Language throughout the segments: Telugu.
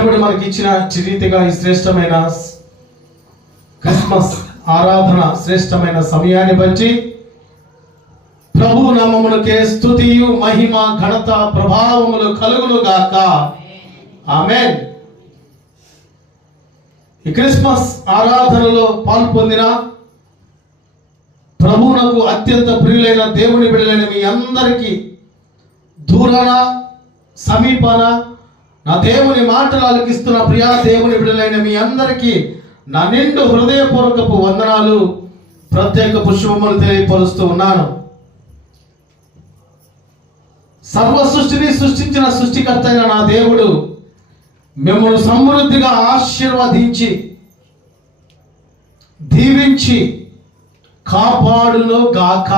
దేవుడు మనకి ఇచ్చిన రీతిగా ఈ శ్రేష్టమైన క్రిస్మస్ ఆరాధన శ్రేష్టమైన సమయాన్ని బట్టి ప్రభు నామమునకే స్తుతియు మహిమ ఘనత ప్రభావములు కలుగును గాక. ఆమేన్. ఈ క్రిస్మస్ ఆరాధనలో పాల్పొందిన ప్రభువునకు అత్యంత ప్రియులైన దేవుని బిడ్డలైన మీ అందరికీ దూరాన సమీపాన నా దేవుని మాటలు ఆలకిస్తున్న ప్రియా దేవుని బిడ్డలైన మీ అందరికీ నా నిండు హృదయపూర్వకపు వందనాలు, ప్రత్యేక పుష్పములు తెలియపరుస్తూ ఉన్నాను. సర్వ సృష్టిని సృష్టించిన సృష్టికర్త అయిన నా దేవుడు మిమ్మల్ని సమృద్ధిగా ఆశీర్వదించి దీవించి కాపాడును గాక.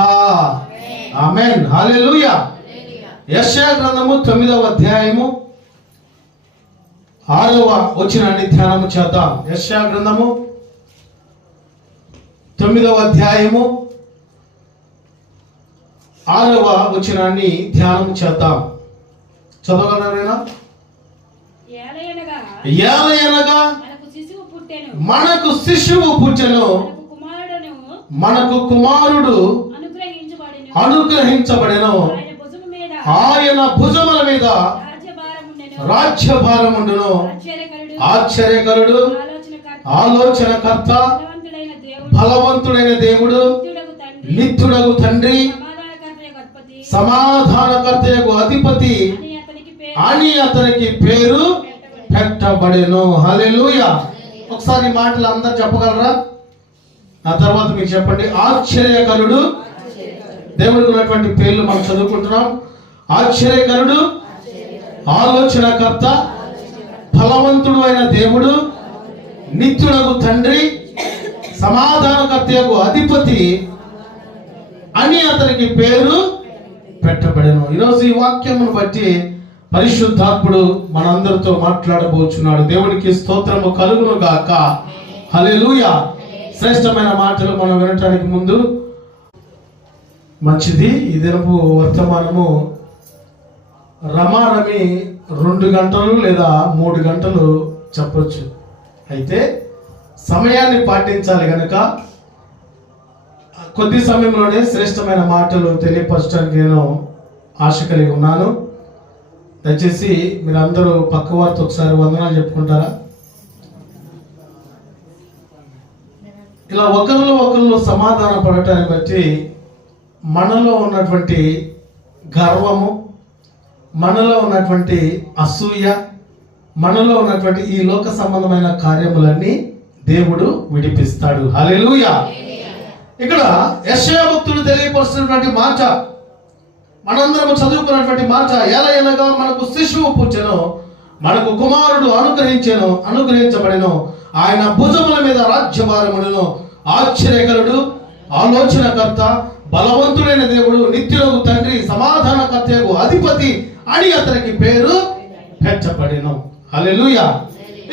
ఆమేన్. హల్లెలూయా. యెషయా గ్రంథము 9వ అధ్యాయము 6వ వచనాన్ని ధ్యానము చేద్దాం. యెషయా గ్రంథము 9వ అధ్యాయము 6వ వచనాన్ని ధ్యానం చేద్దాం. చదవగలరేనా? ఏలయనగా మనకు శిశువు పుట్టెను, మనకు కుమారుడు అనుగ్రహించబడెను, ఆయన భుజముల మీద రాజ్యభారముండును. ఆశ్చర్యకరుడు, ఆలోచనకర్త, బలవంతుడైన దేవుడు, నిత్యుడగు తండ్రి, సమాధానకర్తయగు అధిపతి అని అతనికి పేరు పెట్టబడెను. హల్లెలూయా. ఒకసారి ఈ మాటలు అందరు చెప్పగలరా? ఆ తర్వాత మీకు చెప్పండి. ఆశ్చర్యకరుడు. దేవుడికి ఉన్నటువంటి పేర్లు మనం చదువుకుంటున్నాం. ఆశ్చర్యకరుడు, ఆలోచనకర్త, బలవంతుడు అయిన దేవుడు, నిత్యుడగు తండ్రి, సమాధానకర్తయగు అధిపతి అని అతనికి పేరు పెట్టబడెను. ఈరోజు ఈ వాక్యమును బట్టి పరిశుద్ధాత్ముడు మనందరితో మాట్లాడబోచున్నాడు. దేవునికి స్తోత్రము కలుగును గాక. హల్లెలూయా. శ్రేష్టమైన మాటలు మనం వినటానికి ముందు మంచిది. ఈ దినపు వర్తమానము రమారమి 2 గంటలు లేదా 3 గంటలు చెప్పొచ్చు. అయితే సమయాన్ని పాటించాలి కనుక కొద్ది సమయంలోనే శ్రేష్టమైన మాటలు తెలియపరచడానికి నేను ఆశ కలిగి ఉన్నాను. దయచేసి మీరందరూ పక్క వారితో ఒకసారి వందనాలు చెప్పుకుంటారా? ఇలా ఒకరిలో సమాధాన పడటాన్ని బట్టి మనలో ఉన్నటువంటి గర్వము, మనలో ఉన్నటువంటి అసూయ, మనలో ఉన్నటువంటి ఈ లోక సంబంధమైన కార్యములన్నీ దేవుడు విడిపిస్తాడు. హల్లెలూయా. ఇక్కడ యెషయా భక్తుడు తెలియపరుస్తున్నటువంటి మాట, మనందరం చదువుకున్నటువంటి మాట, ఏలయనగా మనకు శిశువు పుట్టెను, మనకు కుమారుడు అనుగ్రహించబడెను, ఆయన భుజముల మీద రాజ్యభారమును. ఆశ్చర్యకరుడు, ఆలోచనకర్త, బలవంతుడైన దేవుడు, నిత్యుడగు తండ్రి, సమాధానకర్తయగు అధిపతి అని అతనికి పేరు పెట్టబడెను. హల్లెలూయా.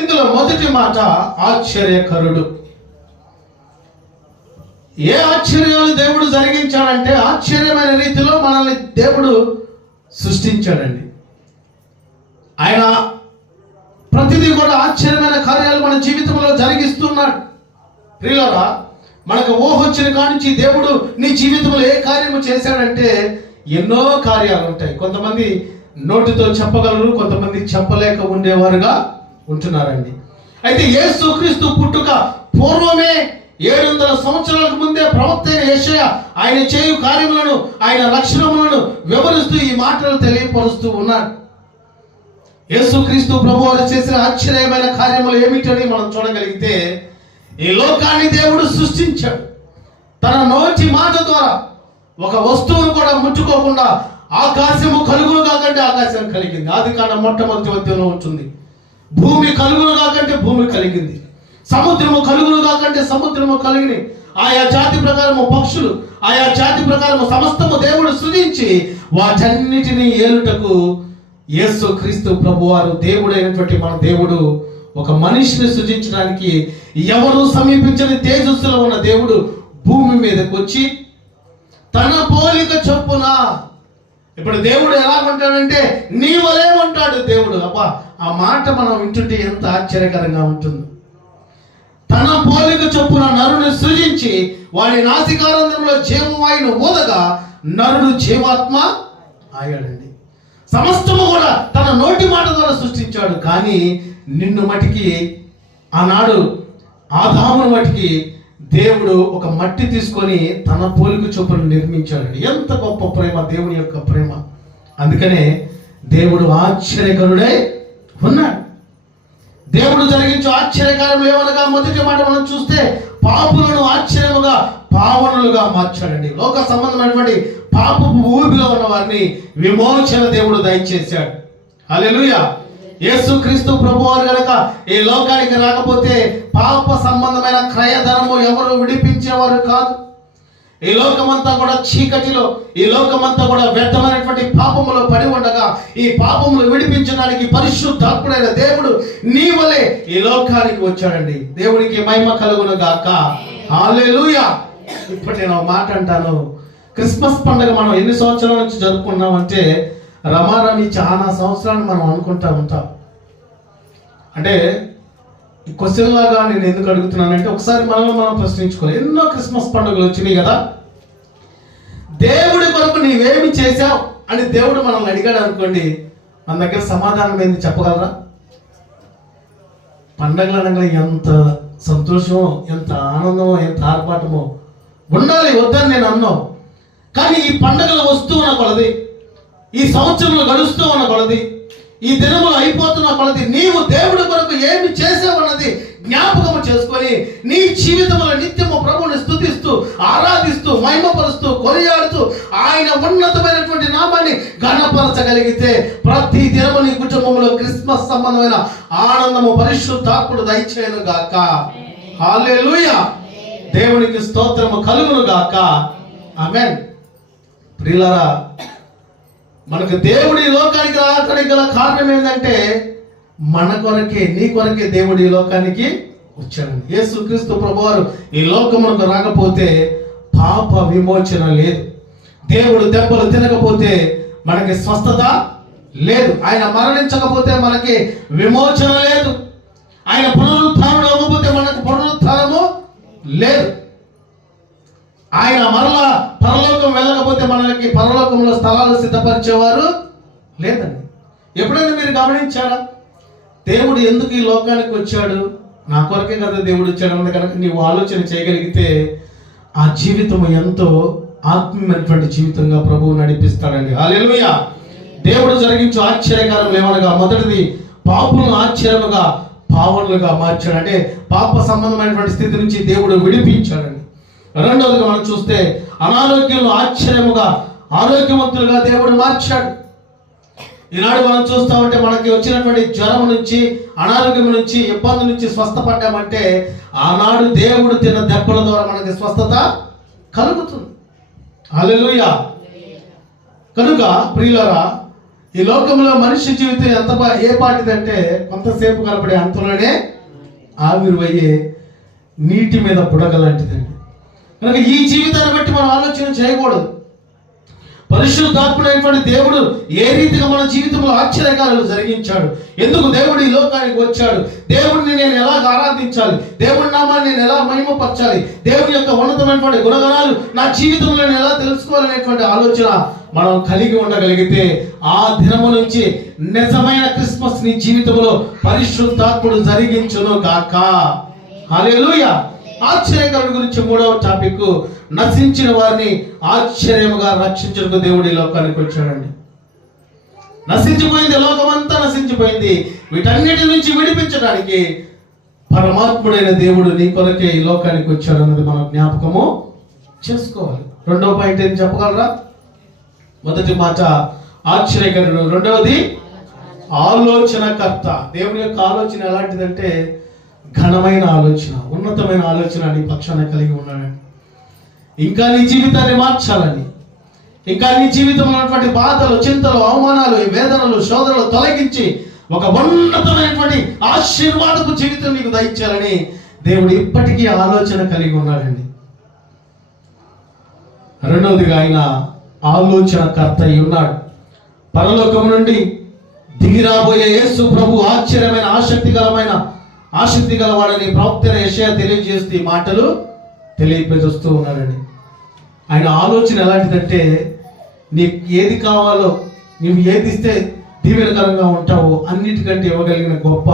ఇందులో మొదటి మాట ఆశ్చర్యకరుడు. ఏ ఆశ్చర్యాలు దేవుడు జరిగించాడంటే ఆశ్చర్యమైన రీతిలో మనల్ని దేవుడు సృష్టించాడండి. ఆయన ప్రతిదీ కూడా ఆశ్చర్యమైన కార్యాలు మన జీవితంలో జరిగిస్తున్నాడు. ప్రియులారా, మనకు ఊహొచ్చిన కానించి దేవుడు నీ జీవితంలో ఏ కార్యము చేశాడంటే ఎన్నో కార్యాలు ఉంటాయి. కొంతమంది నోటితో చెప్పగలరు, కొంతమంది చెప్పలేక ఉండేవారుగా ఉంటున్నారండి. అయితే యేసుక్రీస్తు పుట్టుక పూర్వమే 700 సంవత్సరాలకు ముందే ప్రవక్త అయిన యెషయా ఆయన చేయు కార్యములను, ఆయన లక్షణములను వివరిస్తూ ఈ మాటలు తెలియపరుస్తూ ఉన్నాడు. యేసుక్రీస్తు ప్రభువారు చేసిన ఆశ్చర్యమైన కార్యములు ఏమిటని మనం చూడగలిగితే, ఈ లోకాన్ని దేవుడు సృష్టించాడు. తన నోటి మాట ద్వారా ఒక వస్తువును కూడా ముట్టుకోకుండా ఆకాశము కలుగును కాకంటే ఆకాశం కలిగింది. ఆదికాండం మొట్టమొదటి అధ్యాయంలో ఉంటుంది. భూమి కలుగును కాకంటే భూమి కలిగింది. సముద్రము కలుగును కాకంటే సముద్రము కలిగిన. ఆయా జాతి ప్రకారము పక్షులు, ఆయా జాతి ప్రకారము సమస్తము దేవుడు సృజించి వాటన్నిటినీ ఏలుటకు యేసుక్రీస్తు ప్రభువారు దేవుడైనటువంటి మన దేవుడు ఒక మనిషిని సృజించడానికి ఎవరు సమీపించని తేజస్సులో ఉన్న దేవుడు భూమి మీదకి వచ్చి తన పోలిక చొప్పున, ఇప్పుడు దేవుడు ఎలా ఉంటాడంటే నీ వలే ఉంటాడు దేవుడు. అబ్బా, ఆ మాట మనం వింటుంటే ఎంత ఆశ్చర్యకరంగా ఉంటుంది. తన పోలిక చొప్పున నరుని సృజించి వాడి నాసికారంధ్రంలో జీవవాయువును ఊదగా నరుడు జీవాత్మ అయ్యాడండి. సమస్తము కూడా తన నోటి మాట ద్వారా సృష్టించాడు. కానీ నిన్ను మటికి ఆనాడు ఆదామును మటికి దేవుడు ఒక మట్టి తీసుకొని తన పోలిక చొప్పున నిర్మించాడండి. ఎంత గొప్ప ప్రేమ దేవుని యొక్క ప్రేమ. అందుకనే దేవుడు ఆశ్చర్యకరుడై ఉన్నాడు. దేవుడు జరిగించే ఆశ్చర్యకారం ఏమనగా మొదటి మాట మనం చూస్తే పాపులను ఆశ్చర్యముగా పావనులుగా మార్చాడండి. లోక సంబంధమైనటువంటి పాపపు ఊబిలో ఉన్న వారిని విమోచన దేవుడు దయచేశాడు. హల్లెలూయా. యేసుక్రీస్తు ప్రభువారు గనక ఈ లోకానికి రాకపోతే పాప సంబంధమైన క్రయధనము ఎవరు విడిపించేవారు కాదు. ఈ లోకమంతా కూడా చీకటిలో, ఈ లోకమంతా కూడా వ్యర్థమైనటువంటి పాపములో పడి ఉండగా ఈ పాపములు విడిపించడానికి పరిశుద్ధాత్ముడైన దేవుడు నీ వలే ఈ లోకానికి వచ్చాడండి. దేవునికి మహిమ కలుగును గాక. హల్లెలూయా. ఇప్పుడు నేను ఒక మాట అంటాను. క్రిస్మస్ పండుగ మనం ఎన్ని సంవత్సరాల నుంచి జరుపుకున్నామంటే రమారమి చాలా సంవత్సరాలు మనం అనుకుంటా ఉంటాం. అంటే ఈ క్వశ్చన్ లాగా నేను ఎందుకు అడుగుతున్నానంటే ఒకసారి మనం ప్రశ్నించుకోవాలి. ఎన్నో క్రిస్మస్ పండుగలు వచ్చినాయి కదా, దేవుడి కొరకు నీవేమి చేశావు అని దేవుడు మనల్ని అడిగాడు అనుకోండి, మన దగ్గర సమాధానం ఏంది చెప్పగలరా? పండగలు అనగా ఎంత సంతోషమో, ఎంత ఆనందమో, ఎంత ఆర్భాటమో ఉండాలి, వద్దని నేను అన్నాను. కానీ ఈ పండుగలు వస్తూ ఉన్న కొలది, ఈ సంవత్సరంలో గడుస్తూ ఉన్న కొలది, ఈ దినములు అయిపోతున్న కొలది నీవు దేవుడి కొరకు ఏమి చేసావన్నది జ్ఞాపకము చేసుకొని నీ జీవితంలో నిత్యము ప్రభువుని స్తుతిస్తూ, ఆరాధిస్తూ, మహిమపరుస్తూ, కొనియాడుతూ ఆయన ఉన్నతమైనటువంటి నామాన్ని ఘనపరచగలిగితే ప్రతి దినము నీ కుటుంబంలో క్రిస్మస్ సంబంధమైన ఆనందము పరిశుద్ధాత్ముడు దయచేయును గాక. హల్లెలూయా. దేవునికి స్తోత్రము కలుగును గాక. ఆమేన్. ప్రియులారా, మనకు దేవుడి లోకానికి రావడానికి గల కారణం ఏంటంటే మన కొరకే, నీ కొరకే దేవుడి లోకానికి వచ్చాడండి. యేసుక్రీస్తు ప్రభువారు ఈ లోకమునకు రాకపోతే పాప విమోచన లేదు. దేవుడు దెబ్బలు తినకపోతే మనకి స్వస్థత లేదు. ఆయన మరణించకపోతే మనకి విమోచన లేదు. ఆయన పునరుత్థానం అవ్వకపోతే మనకు పునరుత్థానము లేదు. ఆయన మరలా పరలోకం వెళ్ళకపోతే మనకి పరలోకంలో స్థలాలు సిద్ధపరిచేవారు లేదండి. ఎప్పుడైనా మీరు గమనించారా? దేవుడు ఎందుకు ఈ లోకానికి వచ్చాడు? నా కొరకే కదా దేవుడు వచ్చాడు అన్నది కనుక నీవు ఆలోచన చేయగలిగితే ఆ జీవితం ఎంతో ఆత్మీయమైనటువంటి జీవితంగా ప్రభువు నడిపిస్తాడండి. హల్లెలూయా. దేవుడు జరిగించే ఆశ్చర్యకారం ఏమనగా మొదటిది పాపులను ఆశ్చర్యముగా పావనులుగా మార్చాడు. అంటే పాప సంబంధమైనటువంటి స్థితి నుంచి దేవుడు విడిపించాడండి. రెండవదిగా మనం చూస్తే అనారోగ్యంలో ఆశ్చర్యముగా ఆరోగ్యవంతులుగా దేవుడు మార్చాడు. ఈనాడు మనం చూస్తామంటే మనకి వచ్చినటువంటి జ్వరం నుంచి, అనారోగ్యం నుంచి, ఇబ్బంది నుంచి స్వస్థపడ్డామంటే ఆనాడు దేవుడు తిన్న దెబ్బల ద్వారా మనకి స్వస్థత కలుగుతుంది. హల్లెలూయా. కనుక ప్రియులారా, ఈ లోకంలో మనిషి జీవితం ఏ పాటిదంటే కొంతసేపు కలపడే అంతలోనే ఆవిరివయ్యే నీటి మీద బుడగలాంటిదండి. కనుక ఈ జీవితాన్ని బట్టి మనం ఆలోచన చేయకూడదు. పరిశుద్ధాత్ముడైనటువంటి దేవుడు ఏ రీతిగా మన జీవితంలో ఆశ్చర్యకార్యాలు జరిగించాడు, ఎందుకు దేవుడు ఈ లోకానికి వచ్చాడు, దేవుడిని నేను ఎలా ఆరాధించాలి, దేవుడి నామాన్ని నేను ఎలా మహిమపరచాలి, దేవుని యొక్క ఉన్నతమైనటువంటి గుణగణాలు నా జీవితంలో నేను ఎలా తెలుసుకోవాలనేటువంటి ఆలోచన మనం కలిగి ఉండగలిగితే ఆ దినము నుంచి నిజమైన క్రిస్మస్ నీ జీవితంలో పరిశుద్ధాత్ముడు జరిగించును గాక. హల్లెలూయా. ఆశ్చర్యకరుడు గురించి మూడవ టాపిక్, నశించిన వారిని ఆశ్చర్యముగా రక్షించుటకు దేవుడు ఈ లోకానికి వచ్చాడండి. నశించిపోయింది, లోకమంతా నశించిపోయింది. వీటన్నిటి నుంచి విడిపించడానికి పరమాత్ముడైన దేవుడు నీ కొరకే ఈ లోకానికి వచ్చాడు అన్నది మనం జ్ఞాపకము చేసుకోవాలి. రెండవ పాయింట్ ఏం చెప్పగలరా? మొదటి మాట ఆశ్చర్యకరుడు, రెండవది ఆలోచనకర్త. దేవుని యొక్క ఆలోచన ఎలాంటిదంటే ఘనమైన ఆలోచన, ఉన్నతమైన ఆలోచన నీ పక్షాన కలిగి ఉన్నాడండి. ఇంకా నీ జీవితాన్ని మార్చాలని, ఇంకా నీ జీవితంలో ఉన్నటువంటి బాధలు, చింతలు, అవమానాలు, వేదనలు, శోధనలు తొలగించి ఒక ఉన్నతమైనటువంటి ఆశీర్వాదపు జీవితం నీకు దయచేయాలని దేవుడు ఇప్పటికీ ఆలోచన కలిగి ఉన్నాడండి. రెండవదిగా ఆయన ఆలోచనకర్త అయి ఉన్నాడు. పరలోకం నుండి దిగి రాబోయే యేసు ప్రభు ఆశ్చర్యమైన ఆసక్తి గలవాడని ప్రవక్త యెషయా తెలియజేస్తూ ఈ మాటలు తెలియపరుస్తూ ఉన్నాడండి. ఆయన ఆలోచన ఎలాంటిదంటే, నీకు ఏది కావాలో, నువ్వు ఏది ఇస్తే దీవెనకరంగా ఉంటావో అన్నిటికంటే ఇవ్వగలిగిన గొప్ప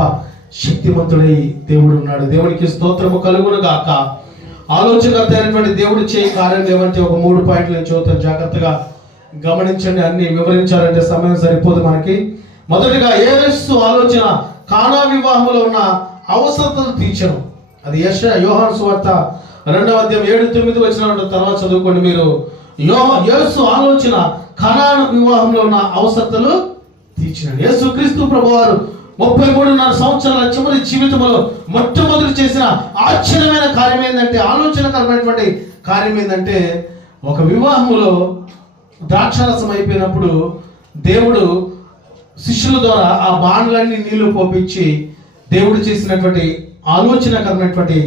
శక్తివంతుడై దేవుడు ఉన్నాడు. దేవునికి స్తోత్రము కలుగును గాక. ఆలోచనకర్త అయినటువంటి దేవుడు చేయి కార్యం ఏమంటే ఒక 3 పాయింట్లు నేను చూద్దాం, జాగ్రత్తగా గమనించండి. అన్ని వివరించాలంటే సమయం సరిపోదు మనకి. మొదటిగా యేసు ఆలోచన కానా వివాహంలో ఉన్న అవసరతలు తీర్చడం. అది యోహాను సువార్త 2వ అధ్యాయం 7-9 వచ్చిన తర్వాత చదువుకోండి మీరు. యేసు ఆలోచన కానా వివాహంలో ఉన్న అవసరతలు తీర్చినాడు. యేసు క్రీస్తు ప్రభువారు 33.5 సంవత్సరాల చివరి జీవితంలో మొట్టమొదటి చేసిన ఆశ్చర్యమైన కార్యం ఏంటంటే, ఆలోచనకరమైనటువంటి కార్యం ఏంటంటే, ఒక వివాహంలో ద్రాక్షారసం అయిపోయినప్పుడు దేవుడు శిష్యుల ద్వారా ఆ బాణలన్నీ నీళ్లు పోపించి దేవుడు చేసినటువంటి ఆలోచనకరమైనటువంటి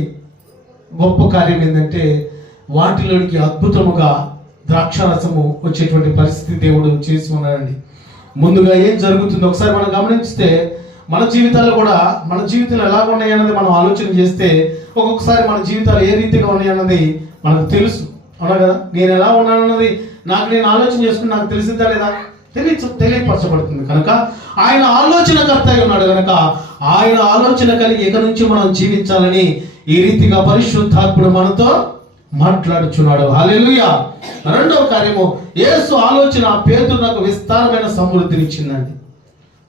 గొప్ప కార్యం ఏంటంటే, వాటిలోనికి అద్భుతముగా ద్రాక్షారసము వచ్చేటువంటి పరిస్థితి దేవుడు చేసి ఉన్నాడండి. ముందుగా ఏం జరుగుతుందో ఒకసారి మనం గమనిస్తే, మన జీవితాల్లో కూడా మన జీవితాలు ఎలా ఉన్నాయన్నది మనం ఆలోచన చేస్తే ఒక్కొక్కసారి మన జీవితాలు ఏ రీతిగా ఉన్నాయన్నది మనకు తెలుసు, అవునా కదా? నేను ఎలా ఉన్నానన్నది నేను ఆలోచన చేసుకుని నాకు తెలిసిందా లేదా తెలియపరచబడుతుంది. కనుక ఆయన ఆలోచనకర్త అయి ఉన్నాడు కనుక ఆయన ఆలోచన కలిగి ఇక నుంచి మనం జీవించాలని ఈ రీతిగా పరిశుద్ధాత్ముడు మనతో మాట్లాడుచున్నాడు. హల్లెలూయా. రెండవ కార్యము, యేసు ఆలోచన పేతురునకు విస్తారమైన సమృద్ధినిచ్చిందండి.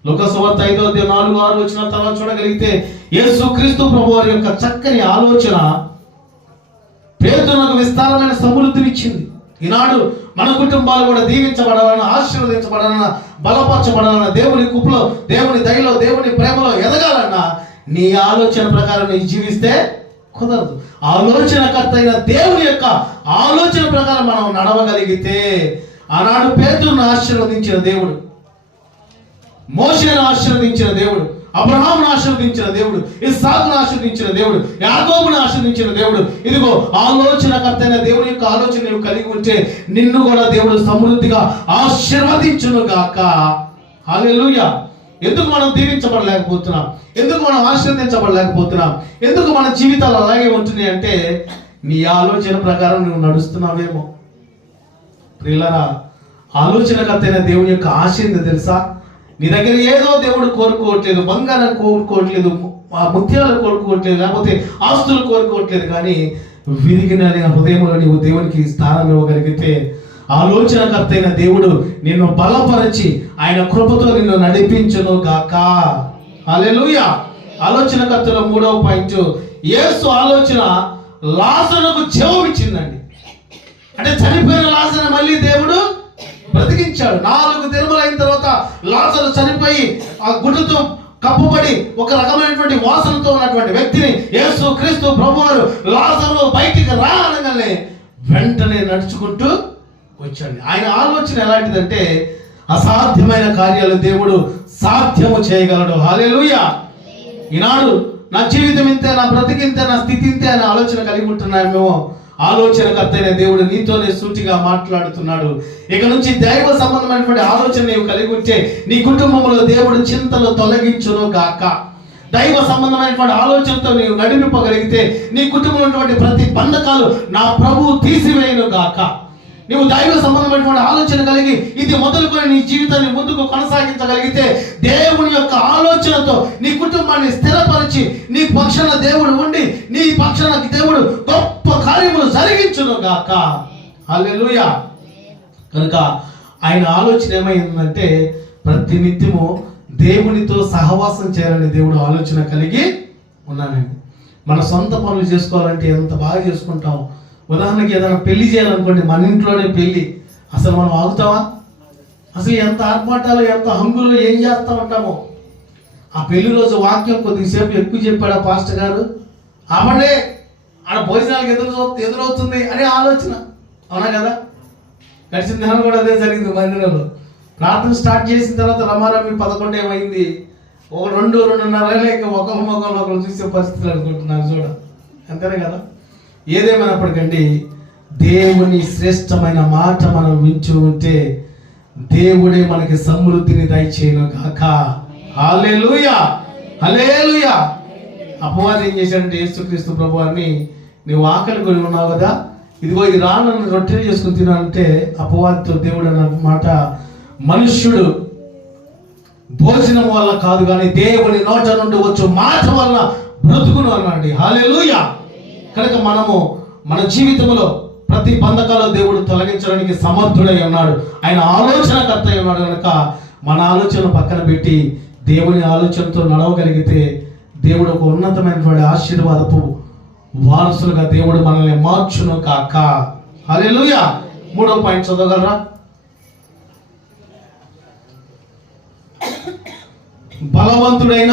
లూకా సువార్త 5వ అధ్యాయం 4-6 వచ్చిన తర్వాత చూడగలిగితే, యేసు క్రీస్తు ప్రభువారి యొక్క చక్కని ఆలోచన పేతురునకు విస్తారమైన సమృద్ధినిచ్చింది. ఈనాడు మన కుటుంబాలు కూడా దీవించబడాలన్న, ఆశీర్వదించబడాలన్న, బలపరచబడాలన్న, దేవుని కృపలో, దేవుని దయలో, దేవుని ప్రేమలో ఎదగాలన్నా నీ ఆలోచన ప్రకారం నీ జీవిస్తే కుదరదు. ఆలోచనకర్త అయిన దేవుని యొక్క ఆలోచన ప్రకారం మనం నడవగలిగితే, ఆనాడు పేతురును ఆశీర్వదించిన దేవుడు, మోషేను ఆశీర్వదించిన దేవుడు, అబ్రహామును ఆశీర్వదించిన దేవుడు, ఇస్సాకును ఆశీర్వదించిన దేవుడు, యాకోబును ఆశీర్వదించిన దేవుడు, ఇదిగో ఆలోచనకర్త అయిన దేవుని యొక్క ఆలోచన నువ్వు కలిగి ఉంటే నిన్ను కూడా దేవుడు సమృద్ధిగా ఆశీర్వదించును గాక. హల్లెలూయా. ఎందుకు మనం దీవించబడలేకపోతున్నాం? ఎందుకు మనం ఆశీర్వదించబడలేకపోతున్నాం? ఎందుకు మన జీవితాలు అలాగే ఉంటున్నాయి అంటే, నీ ఆలోచన ప్రకారం నువ్వు నడుస్తున్నావేమో. ప్రియులారా, ఆలోచనకర్త అయిన దేవుని యొక్క ఆశ ఏందో తెలుసా? నీ దగ్గర ఏదో దేవుడు కోరుకోవట్లేదు, బంగారం కోరుకోవట్లేదు, ముత్యాలు కోరుకోవట్లేదు, లేకపోతే ఆస్తులు కోరుకోవట్లేదు, కానీ విరిగిన హృదయంలో నీవు దేవునికి స్థానం ఇవ్వగలిగితే ఆలోచనకర్త అయిన దేవుడు నిన్ను బలపరిచి ఆయన కృపతో నిన్ను నడిపించును గాక. హల్లెలూయా. ఆలోచనకర్తలో 3వ పాయింట్, యేసు ఆలోచన లాజరుకు జీవం ఇచ్చిందండి. అంటే చనిపోయిన లాజరుని మళ్ళీ దేవుడు బ్రతికించాడు. 4 దినములు అయిన తర్వాత లాజరు చనిపోయి ఆ గుడ్డుతో కప్పుబడి ఒక రకమైనటువంటి వాసనతో ఉన్నటువంటి వ్యక్తిని యేసు క్రీస్తు ప్రభువారు లాజరు బయటికి రాగానే వెంటనే నడుచుకుంటూ వచ్చాడు. ఆయన ఆలోచన ఎలాంటిదంటే, అసాధ్యమైన కార్యాలు దేవుడు సాధ్యము చేయగలడు. హల్లెలూయా. ఈనాడు నా జీవితం ఇంతే, నా బ్రతికింతే, నా స్థితి ఇంతే అనే ఆలోచన కలిగి ఉంటున్నామేమో. ఆలోచనకర్త అయిన దేవుడు నీతోనే సూటిగా మాట్లాడుతున్నాడు. ఇక నుంచి దైవ సంబంధమైనటువంటి ఆలోచన నీవు కలిగి ఉంటే నీ కుటుంబంలో దేవుడు చింతలు తొలగించును గాక. దైవ సంబంధమైనటువంటి ఆలోచనతో నీవు నడిపింపగలిగితే నీ కుటుంబంలో ఉన్నటువంటి ప్రతి బంధకాలు నా ప్రభువు తీసివేయును గాక. నువ్వు దైవ సంబంధమైనటువంటి ఆలోచన కలిగి ఇది మొదలుకొని నీ జీవితాన్ని ముందుకు కొనసాగించగలిగితే దేవుని యొక్క ఆలోచనతో నీ కుటుంబాన్ని స్థిరపరిచి నీ పక్షాన దేవుడు ఉండి నీ పక్షాన దేవుడు గొప్ప కార్యములు జరిగించును గాక. హల్లెలూయా. కనుక ఆయన ఆలోచన ఏమైందంటే, ప్రతి నిత్యము దేవునితో సహవాసం చేయాలని దేవుడు ఆలోచన కలిగి ఉన్నానండి. మన సొంత పనులు చేసుకోవాలంటే ఎంత బాగా చేసుకుంటాం. ఉదాహరణకి ఏదైనా పెళ్లి చేయాలనుకోండి, మన ఇంట్లోనే పెళ్లి, అసలు మనం ఆగుతావా? అసలు ఎంత ఆర్పాటాలు, ఎంత హంగులు, ఏం చేస్తూ ఉంటామో. ఆ పెళ్లి రోజు వాక్యం కొద్దిసేపు ఎక్కువ చెప్పాడు ఆ పాస్టర్ గారు, ఆపడే ఆడ భోజనాలకు ఎదురవుతుంది అనే ఆలోచన, అవునా కదా? గడిచిన దినం కూడా అదే జరిగింది. మందిరంలో ప్రార్థన స్టార్ట్ చేసిన తర్వాత రమారమి 11 ఏమైంది, ఒక 2-2:30 ఒకరి మొక్కలు ఒకరు చూసే పరిస్థితులు అనుకుంటున్నాను చూడ, అంతేనే కదా? ఏదేమైనప్పటికండి దేవుని శ్రేష్టమైన మాట మనం వింటూ ఉంటే దేవుడే మనకి సమృద్ధిని దయచేయను గాక. హల్లెలూయా, హల్లెలూయా. అపవాది ఏం చేశాడంటే, యేసుక్రీస్తు ప్రభువారిని నువ్వు ఆకలి కొని ఉన్నావు కదా, ఇదిగో ఈ రాళ్ళను రొట్టెలు చేసుకుని తినాలంటే అపవాదితో దేవుడు అన్న మాట, మనుష్యుడు భోజనం వల్ల కాదు కానీ దేవుని నోట నుండి వచ్చు మాట వల్ల బ్రతుకును అన్నాడు. హల్లెలూయా. కనుక మనము మన జీవితంలో ప్రతి బంధకాలు దేవుడు తొలగించడానికి సమర్థుడై ఉన్నాడు. ఆయన ఆలోచనకర్త అయి ఉన్నాడు. కనుక మన ఆలోచన పక్కన పెట్టి దేవుని ఆలోచనతో నడవగలిగితే దేవుడు ఒక ఉన్నతమైనటువంటి ఆశీర్వాదపు వారసులుగా దేవుడు మనల్ని మార్చును కాక. హల్లెలూయా. 3వ పాయింట్ చదవగలరా? బలవంతుడైన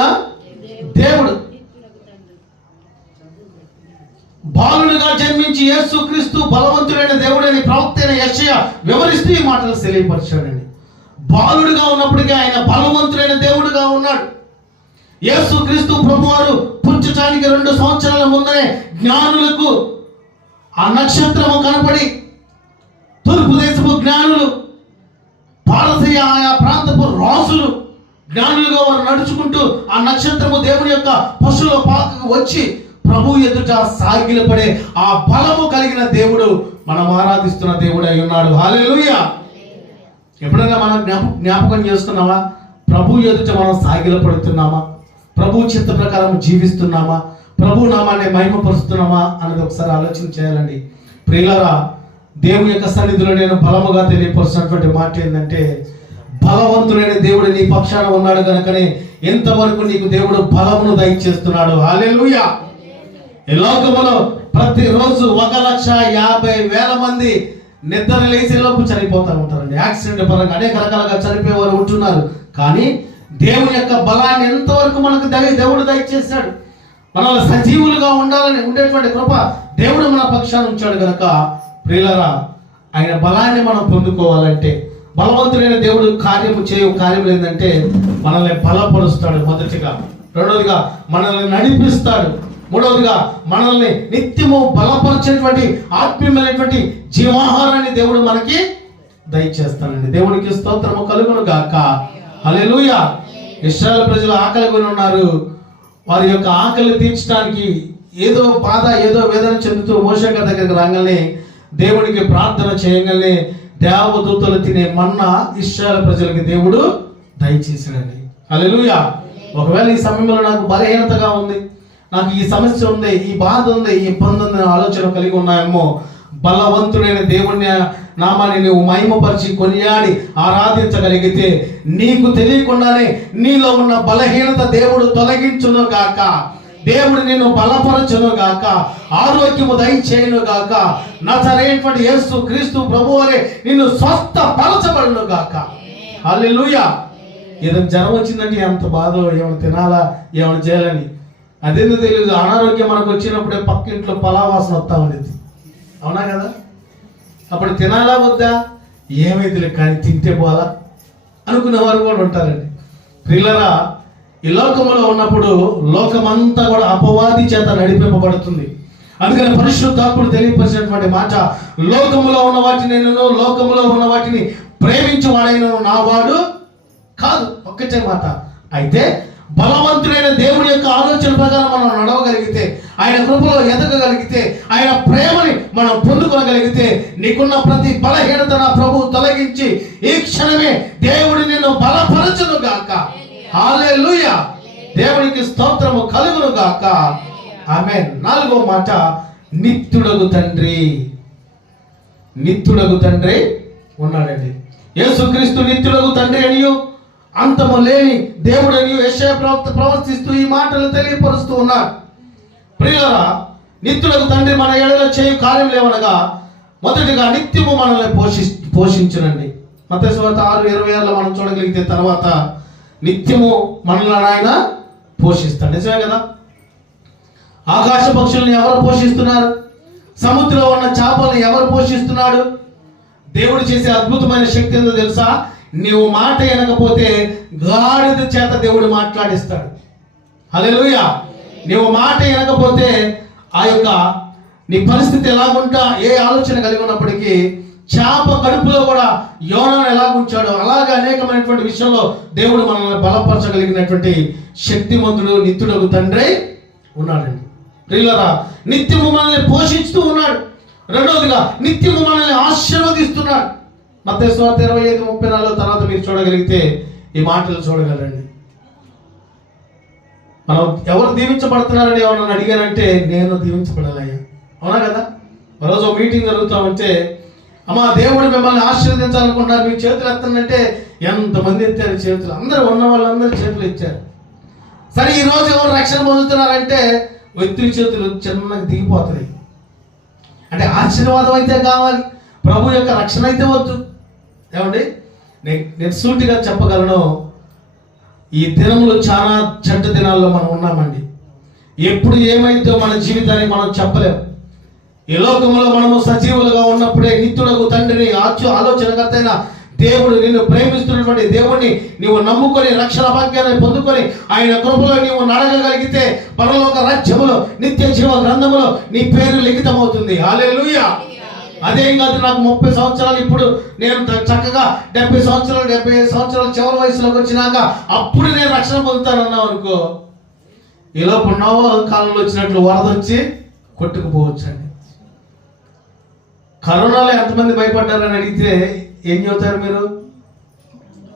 దేవుడు బాలునిగా జన్మించి యేసుక్రీస్తు బలవంతుడైన దేవుడని ప్రవక్త అయిన యెషయా వివరిస్తూ ఈ మాటలు తెలియపరిచాడండి. బాలుడిగా ఉన్నప్పటికీ ఆయన బలవంతుడైన దేవుడుగా ఉన్నాడు. యేసుక్రీస్తు ప్రభువారు పుట్టడానికి 2 సంవత్సరాల ముందరే జ్ఞానులకు ఆ నక్షత్రము కనపడి, తూర్పు దేశపు జ్ఞానులు, పారసీయ ఆయా ప్రాంతపు రాసులు జ్ఞానులుగా వారు నడుచుకుంటూ ఆ నక్షత్రము దేవుని యొక్క పశువుల పాకకు వచ్చి ప్రభు ఎదుట సాగిలపడే ఆ బలము కలిగిన దేవుడు మనం ఆరాధిస్తున్న దేవుడు అయి ఉన్నాడు. హల్లెలూయా. ఎప్పుడైనా మనం జ్ఞాపకం చేస్తున్నామా? ప్రభు ఎదుట మనం సాగిలపడుతున్నామా? ప్రభు చిత్త ప్రకారం జీవిస్తున్నామా? ప్రభు నామాన్ని మహిమపరుస్తున్నామా అన్నది ఒకసారి ఆలోచన చేయాలండి. ప్రియులారా, దేవుని యొక్క సన్నిధిలో నేను బలముగా తెలియపరుస్తున్నటువంటి మాట ఏంటంటే, బలవంతుడైన దేవుడు నీ పక్షాన ఉన్నాడు కనుకనే ఎంతవరకు నీకు దేవుడు బలమును దయచేస్తున్నాడు. హల్లెలూయా. ఈ లోకములో ప్రతిరోజు 1,50,000 మంది నిద్ర లేసే లోపు చనిపోతూ ఉంటారండి. యాక్సిడెంట్ పరంగా అనేక రకాలుగా చనిపోయేవారు ఉంటున్నారు. కానీ దేవుని యొక్క బలాన్ని ఎంతవరకు మనకు దేవుడు దయచేశాడు. మనల్ని సజీవులుగా ఉండాలని ఉండేటువంటి కృప దేవుడు మన పక్షాన ఉంచాడు కనుక ప్రియులారా, ఆయన బలాన్ని మనం పొందుకోవాలంటే, బలవంతుడైన దేవుడు కార్యం ఏంటంటే మనల్ని బలపరుస్తాడు. మొదటిగా. రెండవదిగా మనల్ని నడిపిస్తాడు. మూడవదిగా మనల్ని నిత్యము బలపరిచేటువంటి ఆత్మీయమైనటువంటి జీవాహారాన్ని దేవుడు మనకి దయచేస్తానండి. దేవునికి స్తోత్రము కలుగును గాక. హల్లెలూయా. ఇశ్రాయేలు ప్రజలు ఆకలి కొని ఉన్నారు. వారి యొక్క ఆకలి తీర్చడానికి ఏదో బాధ, ఏదో వేదన చెందుతూ మోషే గారి దగ్గరికి రాగానే, దేవునికి ప్రార్థన చేయగానే దేవదూతలు తినే మన్నా ఇశ్రాయేలు ప్రజలకి దేవుడు దయచేసాడండి. హల్లెలూయా. ఒకవేళ ఈ సమయంలో నాకు బలహీనతగా ఉంది, నాకు ఈ సమస్య ఉంది, ఈ బాధ ఉంది, ఈ ఇబ్బంది ఉంది, ఆలోచన కలిగి ఉన్నాయేమో, బలవంతుడైన దేవుని నామాన్ని నువ్వు మహిమపరిచి కొనియాడి ఆరాధించగలిగితే నీకు తెలియకుండానే నీలో ఉన్న బలహీనత దేవుడు తొలగించును గాక. దేవుడు నిన్ను బలపరచును గాక. ఆరోగ్యము దయచేయును గాక. నజరేయుడైన యేసు క్రీస్తు ప్రభువే నిన్ను స్వస్థపరచబడును గాక. హల్లెలూయా. ఏదైనా జ్వరం వచ్చిందంటే ఎంత బాధో, ఏమైనా తినాలా, ఏమైనా చేయాలని అదేందో తెలియదు. అనారోగ్యం మనకు వచ్చినప్పుడే పక్కింట్లో పలావాసన వస్తూ ఉండేది, అవునా కదా? అప్పుడు తినాలా వద్దా, ఏమైతే కానీ తింటే పోలా అనుకునే వారు కూడా ఉంటారండి. ప్రియులారా, ఈ లోకములో ఉన్నప్పుడు లోకమంతా కూడా అపవాది చేత నడిపింపబడుతుంది. అందుకని పరిశుద్ధాత్ముడు తెలియపరిచినటువంటి మాట, లోకములో ఉన్న వాటిని నేను, లోకములో ఉన్న వాటిని ప్రేమించువాడైన నా వాడు కాదు. ఒక్కటే మాట. అయితే బలవంతుడైన దేవుడి యొక్క ఆలోచన ప్రకారం మనం నడవగలిగితే, ఆయన కృపలో ఎదగగలిగితే, ఆయన ప్రేమని మనం పొందుకోగలిగితే, నీకున్న ప్రతి బలహీనత నా ప్రభు తొలగించి ఈ క్షణమే దేవుడు నిన్ను బలపరచును గాక. హల్లెలూయా. దేవునికి స్తోత్రము కలుగును గాక. ఆమేన్. 4వ మాట, నిత్యుడగు తండ్రి. నిత్యుడగు తండ్రి ఉన్నాడండి. యేసుక్రీస్తు నిత్యుడగు తండ్రి అనియు అంతము లేని దేవుడని యెషయా ప్రవక్త ప్రవర్తిస్తూ ఈ మాటలు తెలియపరుస్తూ ఉన్నారు. ప్రియులారా, నిత్యులకు తండ్రి మన ఎడల చేయు కార్యం లేవనగా, మొదటిగా నిత్యము మనల్ని పోషించునండి. మత్తయి సువార్త 6:26 మనం చూడగలిగితే, తర్వాత నిత్యము మనల్ని ఆయన పోషిస్తాడు. నిజమే కదా? ఆకాశ పక్షులను ఎవరు పోషిస్తున్నారు? సముద్రంలో ఉన్న చేపలను ఎవరు పోషిస్తున్నాడు? దేవుడు చేసే అద్భుతమైన శక్తి ఏందో తెలుసా? నీవు మాట వినకపోతే గాడిద చేత దేవుడు మాట్లాడిస్తాడు. హల్లెలూయా. నీవు మాట వినకపోతే ఆ యొక్క నీ పరిస్థితి ఎలాగుంటా, ఏ ఆలోచన కలిగి ఉన్నప్పటికీ చేప కడుపులో కూడా యోనాను ఎలా ఉంచాడో అలాగే అనేకమైనటువంటి విషయంలో దేవుడు మనల్ని బలపరచగలిగినటువంటి శక్తిమంతుడు నిత్యుడకు తండ్రి ఉన్నాడండి. ప్రియులారా, నిత్యము మనల్ని పోషిస్తూ ఉన్నాడు. రెండవదిగా నిత్యము మనల్ని ఆశీర్వదిస్తున్నాడు. మత్తయి సువార్త 25:34 తర్వాత మీరు చూడగలిగితే ఈ మాటలు చూడగలండి. మనం ఎవరు దీవించబడుతున్నారని ఎవరన్నా అడిగారంటే నేను దీవించబడాలయ్యా, అవునా కదా? ఒకరోజు మీటింగ్ జరుగుతామంటే అమ్మా దేవుడు మిమ్మల్ని ఆశీర్వదించాలనుకుంటున్నారు, మీరు చేతులు ఎత్తానంటే ఎంతమంది ఎత్తారు చేతులు, అందరూ ఉన్న వాళ్ళందరూ చేతులు ఇచ్చారు. సరే ఈరోజు ఎవరు రక్షణ పొందుతున్నారంటే వ్యక్తుల చేతులు చిన్నగా దిగిపోతున్నాయి. అంటే ఆశీర్వాదం అయితే కావాలి, ప్రభు యొక్క రక్షణ అయితే వద్దు. ఏమండి, నేను సూటిగా చెప్పగలను, ఈ దినములు చాలా చెడ్డ దినాల్లో మనం ఉన్నామండి. ఎప్పుడు ఏమైందో మన జీవితాన్ని మనం చెప్పలేము. ఈ లోకంలో మనము సజీవులుగా ఉన్నప్పుడే నిత్యుడకు తండ్రిని ఆలోచనకర్తైన దేవుడు, నిన్ను ప్రేమిస్తున్నటువంటి దేవుడిని నీవు నమ్ముకొని రక్షణ భాగ్యాన్ని పొందుకొని ఆయన కృపలో నీవు నడగగలిగితే పరలోక రాజ్యములో నిత్య జీవ గ్రంథములో నీ పేరు లిఖితమవుతుంది. హల్లెలూయా. అదేం కాదు, నాకు 30 సంవత్సరాలు, ఇప్పుడు నేను చక్కగా 70 సంవత్సరాలు 75 సంవత్సరాలు చివరి వయసులోకి వచ్చినాక అప్పుడు నేను రక్షణ పొందుతానన్నావు అనుకో, ఈలోపు నోవా కాలంలో వచ్చినట్లు వరద వచ్చి కొట్టుకుపోవచ్చండి. కరోనాలో ఎంతమంది భయపడ్డారని అడిగితే ఏం చెబుతారు మీరు?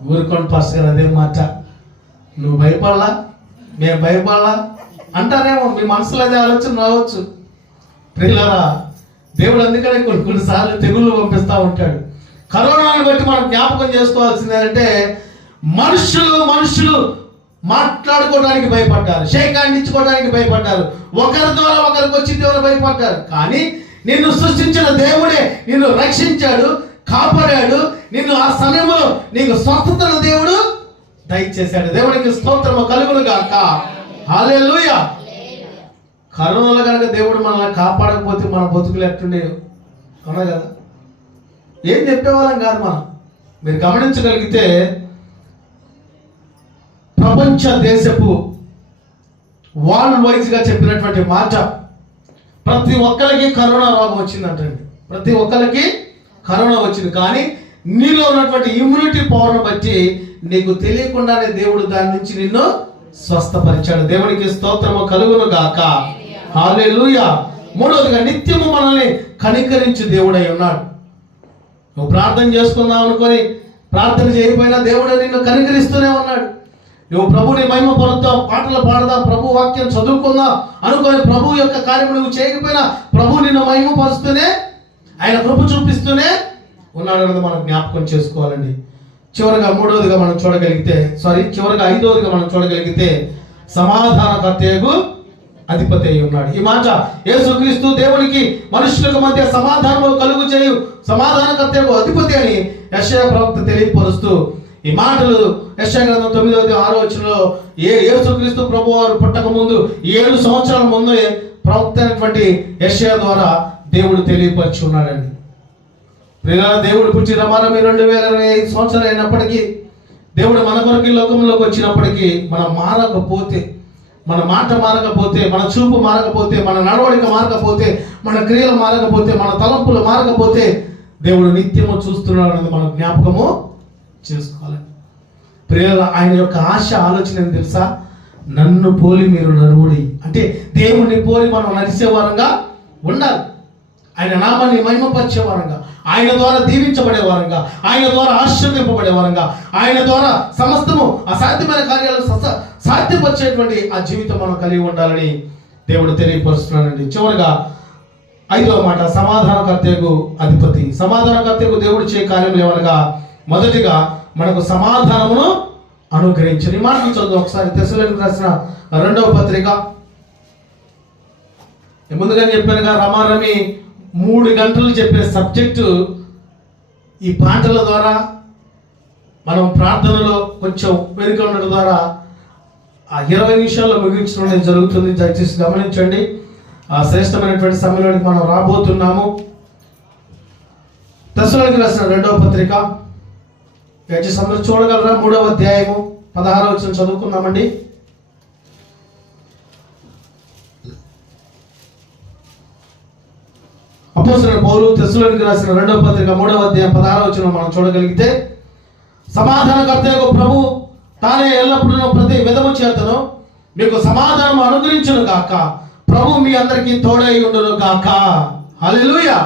ఊరుకోండి పాస్టర్ గారు, అదేం మాట, నువ్వు భయపడలా మేము భయపడలా అంటారేమో, మీ మనసులో అదే ఆలోచన రావచ్చు. ప్రియులారా, దేవుడు అందుకనే కొన్నిసార్లు తెగుళ్ళు పంపిస్తూ ఉంటాడు. కరోనాను బట్టి మనం జ్ఞాపకం చేసుకోవాల్సింది ఏంటంటే, మనుషులు మాట్లాడుకోవడానికి భయపడ్డారు, షేకాండ్ ఇచ్చుకోవడానికి భయపడ్డారు, ఒకరి ద్వారా ఒకరికి వచ్చి దేవుడు భయపడ్డారు. కానీ నిన్ను సృష్టించిన దేవుడే నిన్ను రక్షించాడు, కాపాడాడు. నిన్ను ఆ సమయంలో నీకు స్వస్థతను దేవుడు దయచేశాడు. దేవునికి స్తోత్రము కలుగును గాక. హల్లెలూయా. కరోనాలో కనుక దేవుడు మనల్ని కాపాడకపోతే మన బతుకులు ఎట్టుండే, అవునా కదా? ఏం చెప్పేవాళ్ళం కాదు మనం. మీరు గమనించగలిగితే ప్రపంచ దేశపు వరల్డ్ వైజ్గా చెప్పినటువంటి మాట, ప్రతి ఒక్కరికి కరోనా రోగం వచ్చిందంటండి. ప్రతి ఒక్కరికి కరోనా వచ్చింది. కానీ నీలో ఉన్నటువంటి ఇమ్యూనిటీ పవర్ను బట్టి నీకు తెలియకుండానే దేవుడు దాని నుంచి నిన్ను స్వస్థపరిచాడు. దేవునికి స్తోత్రము కలుగును గాక. హల్లెలూయా. మూడవదిగా నిత్యము మనల్ని కనికరించి దేవుడై ఉన్నాడు. నువ్వు ప్రార్థన చేసుకుందాం అనుకొని ప్రార్థన చేయకపోయినా దేవుడు నిన్ను కనికరిస్తూనే ఉన్నాడు. నువ్వు ప్రభుని మహిమ పొందుతాం, పాటలు పాడదాం, ప్రభు వాక్యం చదువుకుందాం అనుకొని ప్రభు యొక్క కార్యము నువ్వు చేయకపోయినా ప్రభు నిన్ను మహిమ పరుస్తూనే, ఆయన కృప చూపిస్తూనే ఉన్నాడు అన్నది మనం జ్ఞాపకం చేసుకోవాలండి. చివరిగా ఐదవదిగా మనం చూడగలిగితే సమాధానకర్తయగు అధిపతి అయి ఉన్నాడు. ఈ మాట యేసుక్రీస్తు దేవునికి మనుషులకు మధ్య సమాధానము కలుగు చేయు సమాధానకర్తయగు అధిపతి అని యెషయా ప్రవక్త తెలియపరుస్తూ ఈ మాటలు యెషయా గ్రంథం 9:6 యేసుక్రీస్తు ప్రభు వారు పుట్టక ముందు 7 సంవత్సరాల ముందు ప్రవక్త అయినటువంటి యెషయా ద్వారా దేవుడు తెలియపరిచి ఉన్నాడండి. ప్రియులారా, దేవుడు పుట్టి రమారమి 2025 సంవత్సరాలు అయినప్పటికీ, దేవుడు మన కొరకు ఈ లోకంలోకి వచ్చినప్పటికీ మనం మారకపోతే, మన మాట మారకపోతే, మన చూపు మారకపోతే, మన నడవడిక మారకపోతే, మన క్రియలు మారకపోతే, మన తలంపులు మారకపోతే దేవుడు నిత్యము చూస్తున్నాడు అనేది మనం జ్ఞాపకము చేసుకోవాలండి. ప్రియులారా, ఆయన యొక్క ఆలోచన ఏం తెలుసా? నన్ను పోలి మీరు నడువుడి. అంటే దేవుడిని పోలి మనం నడిచే వారంగా ఉండాలి. ఆయన నామాన్ని మహిమపరిచే వారంగా, ఆయన ద్వారా దీవించబడే వారంగా, ఆయన ద్వారా ఆశీర్వదింపబడే వారంగా, ఆయన ద్వారా సమస్తము అసాధ్యమైన కార్యాలు సాధ్యపరిచేటువంటి ఆ జీవితం మనం కలిగి ఉండాలని దేవుడు తెలియపరుస్తున్నాడండి. చివరిగా 5వ మాట, సమాధానకర్తయగు అధిపతి. సమాధానకర్తయగు దేవుడు చే కార్యములు ఏమనగా, మొదటిగా మనకు సమాధానమును అనుగ్రహించని మాట చదువు ఒకసారి. తెస్సలోనికీయులకు రాసిన 2వ పత్రిక. ముందుగా చెప్పానుగా, రమారమి 3 గంటలు చెప్పే సబ్జెక్టు ఈ పాటల ద్వారా, మనం ప్రార్థనలో కొంచెం వెనుక ఉండడం ద్వారా ఆ 20 నిమిషాల్లో ముగించడం జరుగుతుంది. దయచేసి గమనించండి. ఆ శ్రేష్టమైనటువంటి సమయంలోనికి మనం రాబోతున్నాము. తెస్సలోనికీయులకు రాసిన 2వ పత్రిక, దయచేసి అందరూ చూడగలరా? 3వ అధ్యాయము 16వ వచనం చదువుకుందామండి. అపోస్తలుడైన పౌలు తెస్సలోనికీయులకు రాసిన 2వ పత్రిక 3వ అధ్యాయం 16వ వచనం మనం చూడగలిగితే, సమాధానకర్తయగు ప్రభు తానే ఎల్లప్పుడూ ప్రతి విధము చేతను మీకు సమాధానం అనుగ్రహించును గాక. ప్రభు మీ అందరికీ తోడై ఉండును గాక. హల్లెలూయా.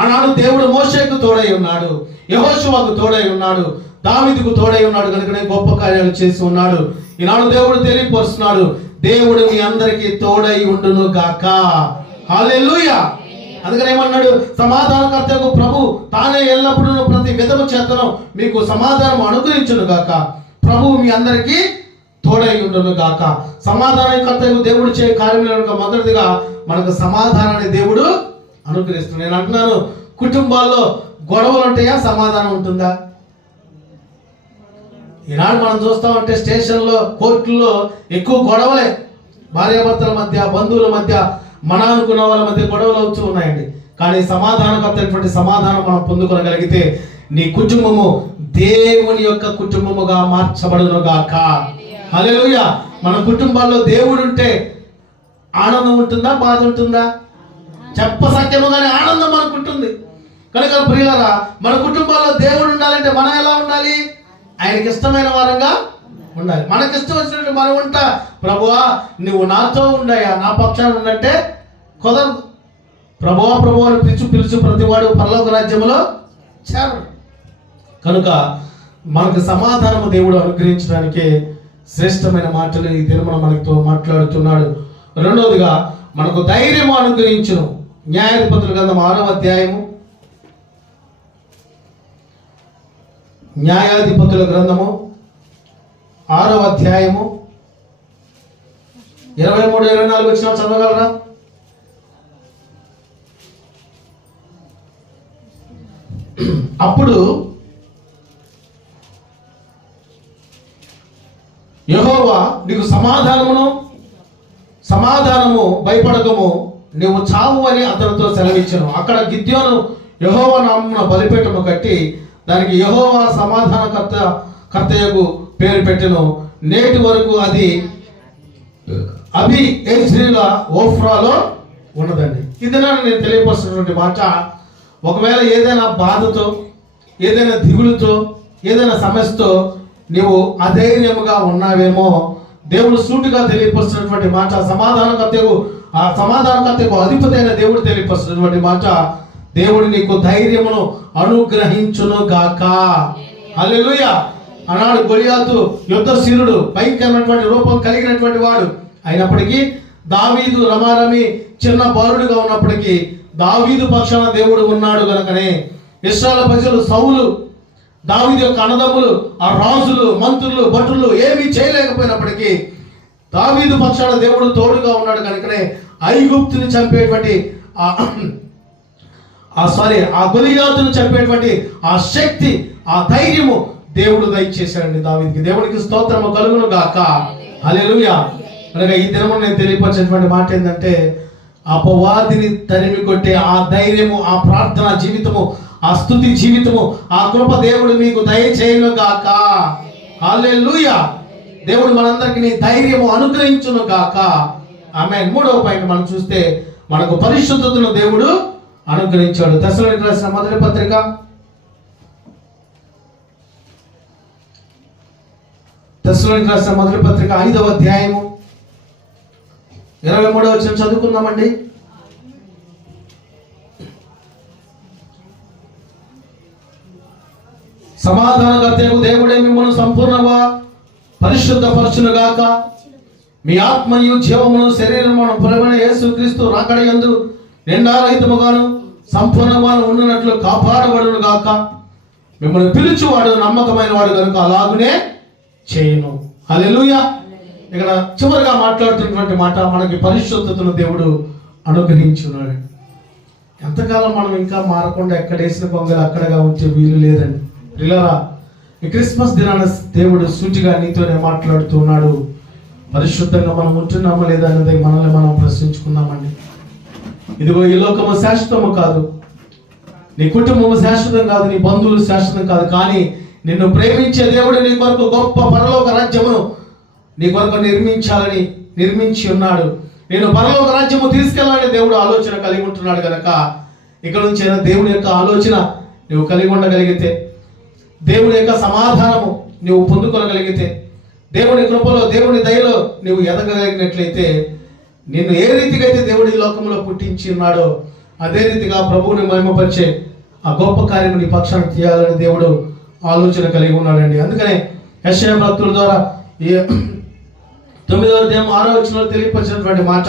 ఆనాడు దేవుడు మోషేకు తోడై ఉన్నాడు, యెహోషువకు తోడై ఉన్నాడు, దావీదుకు తోడై ఉన్నాడు కనుకనే గొప్ప కార్యాలు చేసి ఉన్నాడు. ఈనాడు దేవుడు తెలియపరుస్తున్నాడు, దేవుడు మీ అందరికీ తోడై ఉండును గాక. హల్లెలూయా. అందుకని ఏమన్నాడు, సమాధానకర్తకు ప్రభు తానే ఎల్లప్పుడూ ప్రతి విధము చేతను మీకు సమాధానం అనుగ్రహించును గాక. ప్రభు మీ అందరికీ తోడై ఉండును గాక. సమాధానకర్తకు దేవుడు చే కార్యములు మొదటిదిగా మనకు సమాధానాన్ని దేవుడు అనుగ్రహిస్తున్నాడు. నేను అంటున్నాను, కుటుంబాల్లో గొడవలు ఉంటాయా, సమాధానం ఉంటుందా? ఈనాడు మనం చూస్తా ఉంటే స్టేషన్లో, కోర్టుల్లో ఎక్కువ గొడవలే. భార్యాభర్తల మధ్య, బంధువుల మధ్య, మన అనుకున్న వాళ్ళ మధ్య గొడవలు అవుతూ ఉన్నాయండి. కానీ సమాధానకర్తైనటువంటి సమాధానం మనం పొందుకోగలిగితే నీ కుటుంబము దేవుని యొక్క కుటుంబముగా మార్చబడును గాక. హల్లెలూయా. మన కుటుంబాల్లో దేవుడు ఉంటే ఆనందం ఉంటుందా, బాధ ఉంటుందా? చెప్పసక్యముగానే ఆనందం మనకు ఉంటుంది. కనుక ప్రియులారా, మన కుటుంబాల్లో దేవుడు ఉండాలంటే మనం ఎలా ఉండాలి? ఆయనకి ఇష్టమైన వారంగా ఉండాలి. మనకి ఇష్టం వచ్చినట్టు మనం ఉంటా. ప్రభువా నువ్వు నాతో ఉండయా, నా పక్షాన ఉండంటే కుదరదు. ప్రభువా ప్రభువా అని పిలుచు ప్రతివాడు పరలోక రాజ్యములో చేరడు. కనుక మనకు సమాధానము దేవుడు అనుగ్రహించడానికే శ్రేష్టమైన మాటలు ఈ దినమున మనతో మాట్లాడుతున్నాడు. రెండవదిగా మనకు ధైర్యము అనుగ్రహించును. న్యాయాధిపతుల గ్రంథం 6వ అధ్యాయము, న్యాయాధిపతుల గ్రంథము 6వ అధ్యాయము 23-24 వచ్చిన చదవగలరా? అప్పుడు యెహోవా నీకు సమాధానము భయపడకము, నీవు చావు అని అతనితో సెలవిచ్చాను. అక్కడ గిద్యోను యెహోవా నామమున బలిపీఠము కట్టి దానికి యెహోవా సమాధానకర్తయగు పేరు పెట్టెను. నేటి వరకు అది అబీయెజ్రీల ఓఫ్రాలో ఉన్నదండి. ఇది నేను తెలియపరుస్తున్నటువంటి మాట. ఒకవేళ ఏదైనా బాధతో, ఏదైనా దిగులుతో, ఏదైనా సమస్యతో నీవు అధైర్యముగా ఉన్నావేమో, దేవుడు సూటిగా తెలియపరుస్తున్నటువంటి మాట, సమాధానకర్తకు అధిపతి అయిన దేవుడు తెలియపరుస్తున్నటువంటి మాట, దేవుడు నీకు ధైర్యమును అనుగ్రహించును గాక. హల్లెలూయా. ఆనాడు గొలియాతు యుద్ధశీలుడు, భయంకరమైనటువంటి రూపం కలిగినటువంటి వాడు అయినప్పటికీ, దావీదు రమారమి చిన్న బాలుడుగా ఉన్నప్పటికీ దావీదు పక్షాన దేవుడు ఉన్నాడు కనుకనే ఇశ్రాయేలు ప్రజలు, సౌలు, దావీదు యొక్క అన్నదమ్ములు, ఆ రాజులు, మంత్రులు, భటులు ఏమీ చేయలేకపోయినప్పటికీ దావీదు పక్షాన దేవుడు తోడుగా ఉన్నాడు కనుకనే ఐగుప్తుని చంపేటువంటి ఆ గొలియాతును చంపేటువంటి ఆ శక్తి, ఆ ధైర్యము దేవుడు దయచేశాడండి దావీదుకి. దేవుడికి స్తోత్రము కలుగును గాక. హల్లెలూయా. అనగా ఈ దినము నేను తెలియపరిచినటువంటి మాట ఏంటంటే, అపవాదిని తరిమి కొట్టే ఆ ధైర్యము, ఆ ప్రార్థన జీవితము, ఆ స్తుతి జీవితము, ఆ కృప దేవుడు మీకు దయచేయును గాక. హల్లెలూయా. దేవుడు మనందరికీ ధైర్యము అనుగ్రహించును గాక. ఆమేన్. మూడవ పాయింట్ మనం చూస్తే, మనకు పరిశుద్ధతను దేవుడు అనుగ్రహించాడు. తెస్సలోనికీయులకు రాసిన మొదటి పత్రిక 5వ అధ్యాయము 23వ వచనం చదువుకుందామండి. సమాధానకర్తయగు దేవుడే మిమ్మల్ని సంపూర్ణంగా పరిశుద్ధపరచును గాక. మీ ఆత్మయు జీవమును శరీరమును ప్రభువైన యేసుక్రీస్తు రాకడయందు నిండారహితముగాను సంపూర్ణంగాను ఉండునట్లు కాపాడబడును గాక. మిమ్మల్ని పిలుచువాడు నమ్మకమైన వాడు కనుక అలాగునే చేయను. హల్లెలూయా. ఇక్కడ చివరిగా మాట్లాడుతున్నటువంటి మాట, మనకి పరిశుద్ధతను దేవుడు అనుగ్రహించున్నాడు. ఎంతకాలం మనం ఇంకా మారకుండా ఎక్కడ వేసిన పొంగలు అక్కడగా ఉంటే వీలు లేదండి. పిల్లరా, ఈ క్రిస్మస్ దినాన దేవుడు సూటిగా నీతోనే మాట్లాడుతున్నాడు. పరిశుద్ధంగా మనం ఉంటున్నామా లేదా అనేది మనల్ని మనం ప్రశ్నించుకుందామండి. ఇదిగో ఈ లోకము శాశ్వతము కాదు, నీ కుటుంబము శాశ్వతం కాదు, నీ బంధువులు శాశ్వతం కాదు. కానీ నిన్ను ప్రేమించే దేవుడు నీ కొరకు గొప్ప పరలోక రాజ్యమును నీ కొరకు నిర్మించి ఉన్నాడు. నేను పరలోక రాజ్యము తీసుకెళ్ళాలని దేవుడు ఆలోచన కలిగి ఉంటున్నాడు కనుక ఇక్కడ నుంచి అయినా దేవుడి యొక్క ఆలోచన నువ్వు కలిగి ఉండగలిగితే, దేవుడి యొక్క సమాధానము నువ్వు పొందుకోగలిగితే, దేవుడి కృపలో దేవుడి దయలో నువ్వు ఎదగగలిగినట్లయితే, నిన్ను ఏ రీతిగా అయితే దేవుడి లోకంలో పుట్టించి ఉన్నాడో అదే రీతిగా ప్రభువుని మహిమపరిచే ఆ గొప్ప కార్యము నీ పక్షాన్ని చేయాలని దేవుడు ఆలోచన కలిగి ఉన్నాడండి. అందుకనే యెషయా భక్తుల ద్వారా ఈ 9వ అధ్యాయం 6వ వచనంలో తెలియపరిచినటువంటి మాట,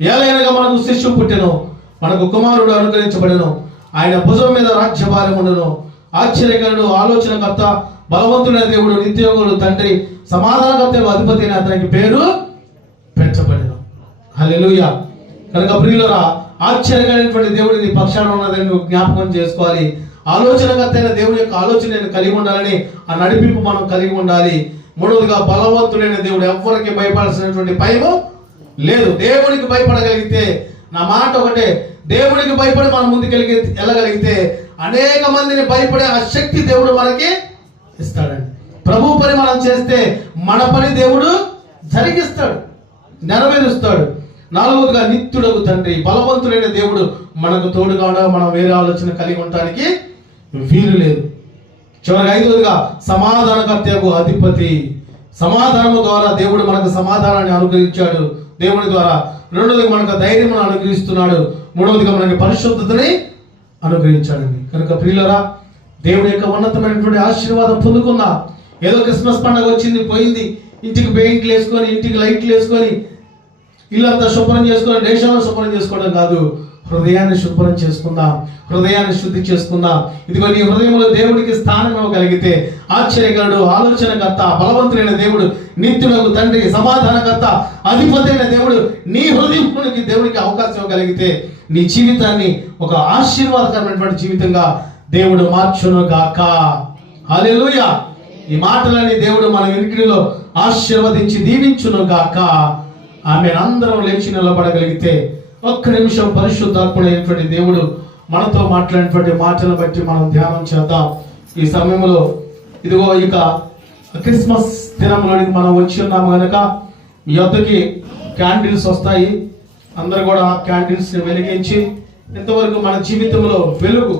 ఏలైనగా మనకు శిష్యు పుట్టెను, మనకు కుమారుడు అనుగ్రహించబడెను, ఆయన భుజం మీద రాజ్యభారం ఉండెను, ఆశ్చర్యకరుడు, ఆలోచనకర్త, బలవంతుడైన దేవుడు, నిత్యోగుడు, తండ్రి, సమాధానకర్త, అధిపతి అయిన అతనికి పేరు పెట్టబడెను. హల్లెలూయా. కనుక ప్రియులరా, ఆశ్చర్యకరమైనటువంటి దేవుడి నీ పక్షాన ఉన్నదని నువ్వు జ్ఞాపకం చేసుకోవాలి. ఆలోచనకర్త అయిన దేవుడి యొక్క ఆలోచన నేను కలిగి ఉండాలని ఆ నడిపింపు మనం కలిగి ఉండాలి. మూడవదిగా, బలవంతుడైన దేవుడు, ఎవరికి భయపడాల్సినటువంటి భయము లేదు. దేవునికి భయపడగలిగితే, నా మాట ఒకటే, దేవునికి భయపడి మనం ముందుకెళ్ళి వెళ్ళగలిగితే అనేక మందిని భయపడే ఆ శక్తి దేవుడు మనకి ఇస్తాడండి. ప్రభు పని మనం చేస్తే మన పని దేవుడు జరిగిస్తాడు, నెరవేరుస్తాడు. నాలుగవదిగా, నిత్యుడగు తండ్రి, బలవంతుడైన దేవుడు మనకు తోడుగా ఉండగా మనం వేరే ఆలోచన కలిగి ఉండటానికి వీలు లేదు. చివరికి ఐదవదిగా, సమాధానకర్తకు అధిపతి, సమాధానము ద్వారా దేవుడు మనకు సమాధానాన్ని అనుగ్రహించాడు దేవుని ద్వారా. రెండవదిగా, మనకు ధైర్యం అనుగ్రహిస్తున్నాడు. మూడవదిగా, మనకి పరిశుద్ధతని అనుగ్రహించాడండి. కనుక ప్రియులరా, దేవుడి యొక్క ఉన్నతమైనటువంటి ఆశీర్వాదం పొందుకుందాం. ఏదో క్రిస్మస్ పండుగ వచ్చింది పోయింది, ఇంటికి పెయింట్లు వేసుకొని, ఇంటికి లైట్లు వేసుకొని, ఇల్లంతా శుభ్రం చేసుకొని, దేశాలను శుభ్రం చేసుకోవడం కాదు, హృదయాన్ని శుభ్రం చేసుకుందాం, హృదయాన్ని శుద్ధి చేసుకుందాం. ఇదిగో నీ హృదయంలో దేవుడికి స్థానం ఇవ్వగలిగితే, ఆశ్చర్యకరుడు, ఆలోచనకర్త, బలవంతుడైన దేవుడు, నిత్యుడగు తండ్రి, సమాధానకర్త, అధిపతి అయిన దేవుడు నీ హృదయంలోనికి దేవుడికి అవకాశం ఇవ్వగలిగితే నీ జీవితాన్ని ఒక ఆశీర్వాదకరమైనటువంటి జీవితంగా దేవుడు మార్చును గాక. హల్లెలూయా. ఈ మాటలని దేవుడు మన వినికిడిలో ఆశీర్వదించి దీవించును గాక. ఆమె అందరం లేచి నిలబడగలిగితే ఒక్క నిమిషం పరిశుద్ధాత్ముడైనటువంటి దేవుడు మనతో మాట్లాడినటువంటి మాటలను బట్టి మనం ధ్యానం చేద్దాం. ఈ సమయంలో ఇదిగో ఇక క్రిస్మస్ దినంలోనికి మనం వచ్చి ఉన్నాము కనుక మీ వద్దకి క్యాండిల్స్ వస్తాయి. అందరూ కూడా ఆ క్యాండిల్స్ ని వెలిగించి ఇంతవరకు మన జీవితంలో వెలుగు